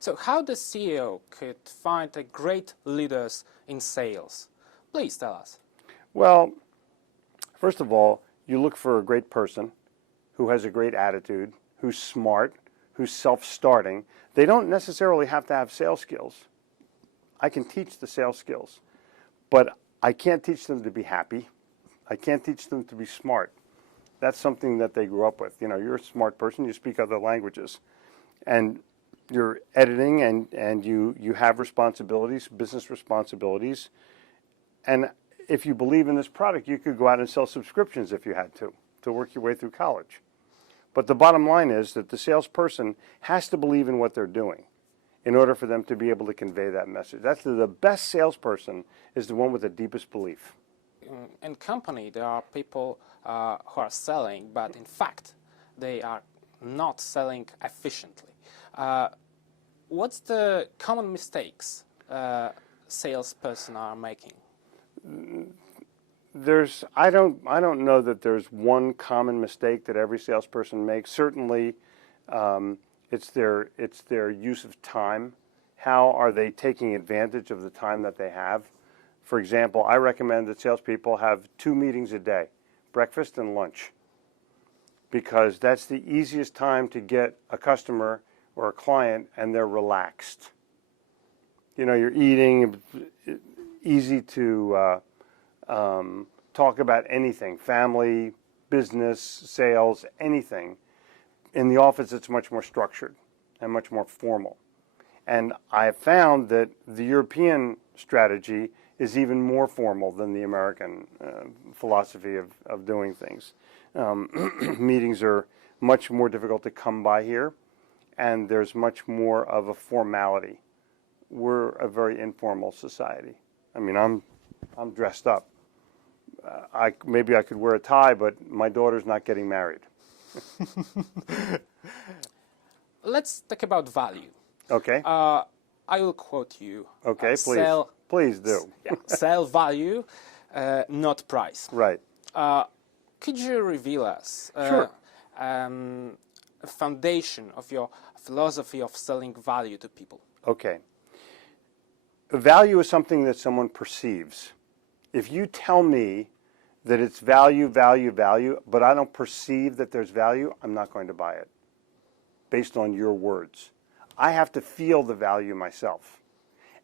So how the CEO could find a great leaders in sales? Please tell us. Well, first of all, you look for a great person who has a great attitude, who's smart, who's self-starting. They don't necessarily have to have sales skills. I can teach the sales skills, but I can't teach them to be happy. I can't teach them to be smart. That's something that they grew up with. You know, you're a smart person, you speak other languages, and you're editing, and you have responsibilities, business responsibilities, and if you believe in this product, you could go out and sell subscriptions if you had to work your way through college. But the bottom line is that the salesperson has to believe in what they're doing in order for them to be able to convey that message. That's the best salesperson is the one with the deepest belief. In company, there are people who are selling, but in fact, they are not selling efficiently. What's the common mistakes salesperson are making? I don't know that there's one common mistake that every salesperson makes. Certainly, it's their use of time. How are they taking advantage of the time that they have? For example, I recommend that salespeople have 2 meetings a day, breakfast and lunch, because that's the easiest time to get a customer or a client and they're relaxed. You know, you're eating, easy to talk about anything, family, business, sales, anything. In the office, it's much more structured and much more formal. And I have found that the European strategy is even more formal than the American philosophy of doing things. Meetings are much more difficult to come by here, and there's much more of a formality. We're a very informal society. I mean, I'm dressed up. Maybe I could wear a tie, but my daughter's not getting married. Let's talk about value. Okay. I will quote you. Okay, please. Please do. Sell value, not price. Right. Could you reveal us Sure. a foundation of your philosophy of selling value to people? Okay. Value is something that someone perceives. If you tell me that it's value, value, value, but I don't perceive that there's value, I'm not going to buy it based on your words. I have to feel the value myself.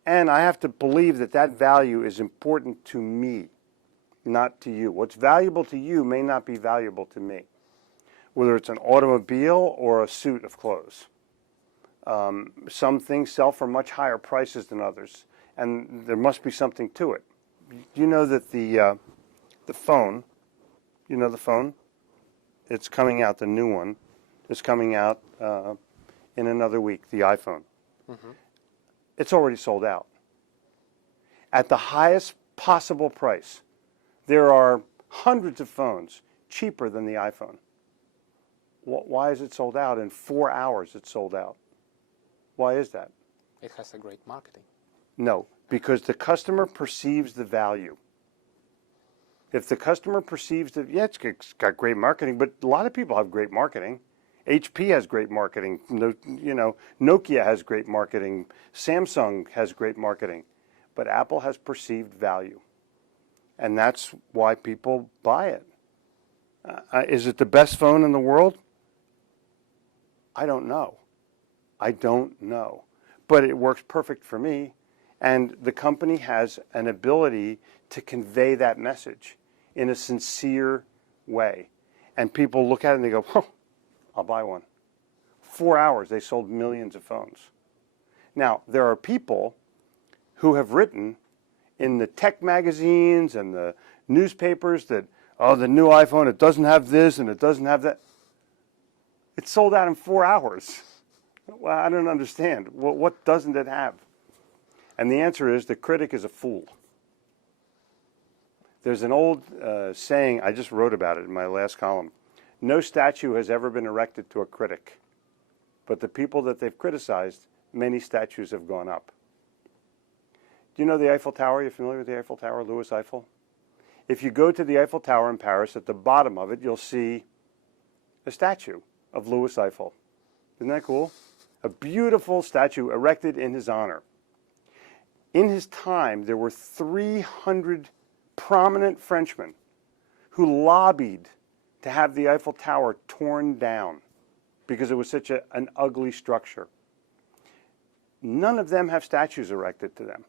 And I have to believe that that value is important to me, not to you. What's valuable to you may not be valuable to me, whether it's an automobile or a suit of clothes. Some things sell for much higher prices than others, and there must be something to it. You know that the phone, you know the phone? It's coming out, the new one is coming out in another week, the iPhone. Mm-hmm. It's already sold out. At the highest possible price, there are hundreds of phones cheaper than the iPhone. Why is it sold out? In 4 hours it's sold out. Why is that? It has a great marketing. No, because the customer perceives the value. If the customer perceives that, yeah, it's got great marketing, but a lot of people have great marketing. HP has great marketing. You know, Nokia has great marketing. Samsung has great marketing. But Apple has perceived value. And that's why people buy it. Is it the best phone in the world? I don't know. I don't know. But it works perfect for me. And the company has an ability to convey that message in a sincere way. And people look at it and they go, oh, I'll buy one. 4 hours, they sold millions of phones. Now, there are people who have written in the tech magazines and the newspapers that, oh, the new iPhone, it doesn't have this and it doesn't have that. It sold out in 4 hours. Well, I don't understand. What doesn't it have? And the answer is the critic is a fool. There's an old saying, I just wrote about it in my last column. No statue has ever been erected to a critic, but the people that they've criticized, many statues have gone up. Do you know the Eiffel Tower? You're familiar with the Eiffel Tower, Louis Eiffel? If you go to the Eiffel Tower in Paris, at the bottom of it, you'll see a statue of Louis Eiffel. Isn't that cool? a beautiful statue erected in his honor. In his time, there were 300 prominent Frenchmen who lobbied to have the Eiffel Tower torn down because it was such an ugly structure. None of them have statues erected to them.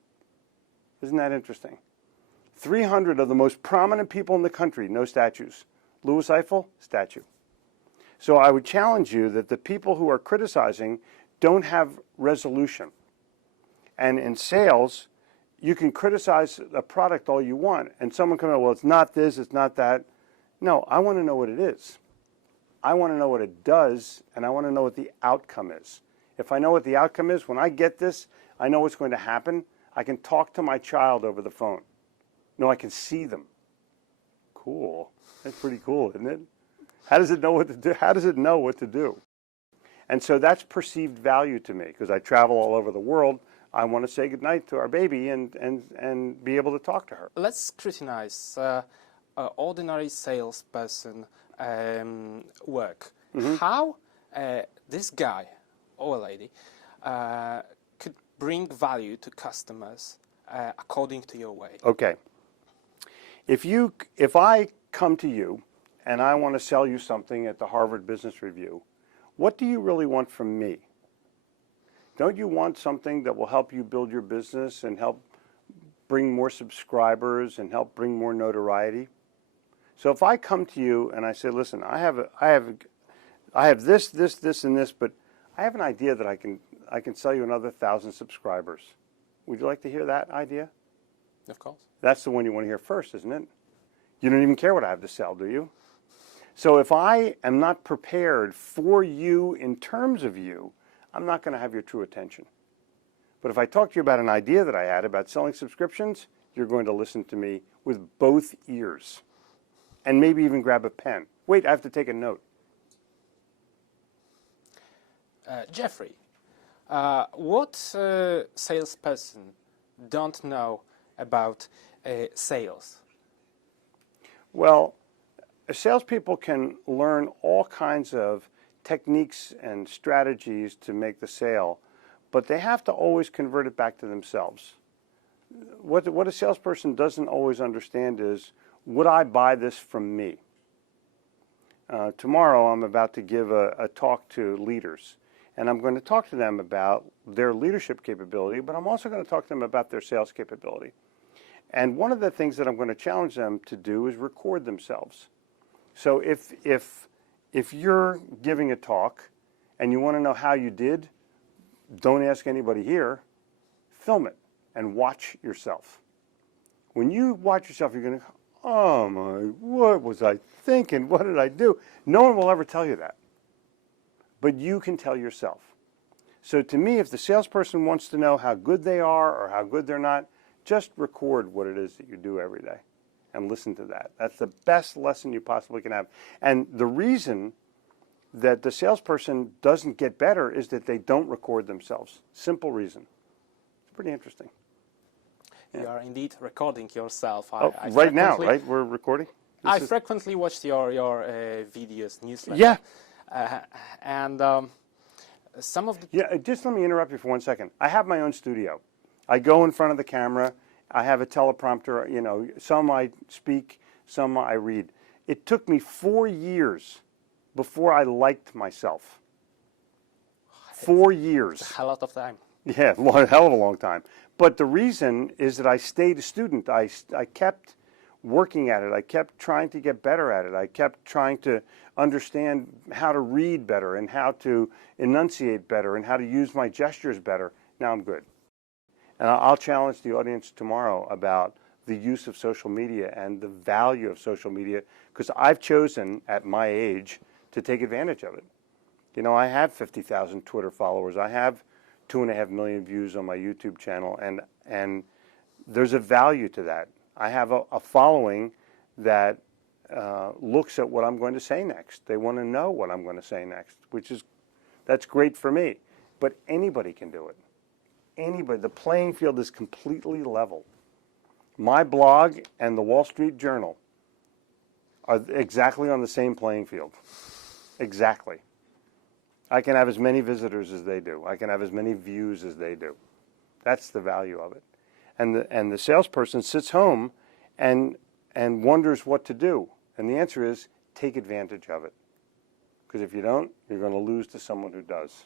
Isn't that interesting? 300 of the most prominent people in the country, no statues. Louis Eiffel, statue. So I would challenge you that the people who are criticizing don't have resolution. And in sales, you can criticize a product all you want, and someone comes out, well, it's not this, it's not that. No, I want to know what it is. I want to know what it does, and I want to know what the outcome is. If I know what the outcome is, when I get this, I know what's going to happen. I can talk to my child over the phone. No, I can see them. Cool. That's pretty cool, isn't it? How does it know what to do? How does it know what to do? And so that's perceived value to me, because I travel all over the world. I want to say goodnight to our baby and be able to talk to her. Let's scrutinize ordinary salesperson work. Mm-hmm. How this guy or lady could bring value to customers according to your way? Okay. If I come to you and I want to sell you something at the Harvard Business Review, what do you really want from me? Don't you want something that will help you build your business and help bring more subscribers and help bring more notoriety? So if I come to you and I say, listen, I have this, and this, but I have an idea that I can sell you another 1,000 subscribers. Would you like to hear that idea? Of course. That's the one you want to hear first, isn't it? You don't even care what I have to sell, do you? So if I am not prepared for you in terms of you, I'm not going to have your true attention. But if I talk to you about an idea that I had about selling subscriptions, you're going to listen to me with both ears and maybe even grab a pen. Wait, I have to take a note. Jeffrey, what salesperson don't know about sales? Well, salespeople can learn all kinds of techniques and strategies to make the sale, but they have to always convert it back to themselves. What a salesperson doesn't always understand is, would I buy this from me? Tomorrow I'm about to give a talk to leaders, and I'm going to talk to them about their leadership capability, but I'm also going to talk to them about their sales capability. And one of the things that I'm going to challenge them to do is record themselves. So if you're giving a talk and you want to know how you did, don't ask anybody here. Film it and watch yourself. When you watch yourself, you're going to go, oh my, what was I thinking? What did I do? No one will ever tell you that. But you can tell yourself. So to me, if the salesperson wants to know how good they are or how good they're not, just record what it is that you do every day and listen to that. That's the best lesson you possibly can have. And the reason that the salesperson doesn't get better is that they don't record themselves. Simple reason. It's pretty interesting. Yeah. You are indeed recording yourself. Right now, right? We're recording? I frequently watched your videos, newsletter. Yeah. And some of the... Yeah, just let me interrupt you for 1 second. I have my own studio. I go in front of the camera. I have a teleprompter. You know, some I speak, some I read. It took me 4 years before I liked myself. 4 years. It's a lot of time. Yeah, a hell of a long time. But the reason is that I stayed a student. I kept working at it. I kept trying to get better at it. I kept trying to understand how to read better and how to enunciate better and how to use my gestures better. Now I'm good. And I'll challenge the audience tomorrow about the use of social media and the value of social media, because I've chosen at my age to take advantage of it. You know, I have 50,000 Twitter followers. I have 2.5 million views on my YouTube channel, and there's a value to that. I have a following that looks at what I'm going to say next. They want to know what I'm going to say next, that's great for me. But anybody can do it. Anybody. The playing field is completely level. My blog and the Wall Street Journal are exactly on the same playing field. Exactly. I can have as many visitors as they do. I can have as many views as they do. That's the value of it. And the salesperson sits home and wonders what to do. And the answer is take advantage of it. Because if you don't, you're going to lose to someone who does.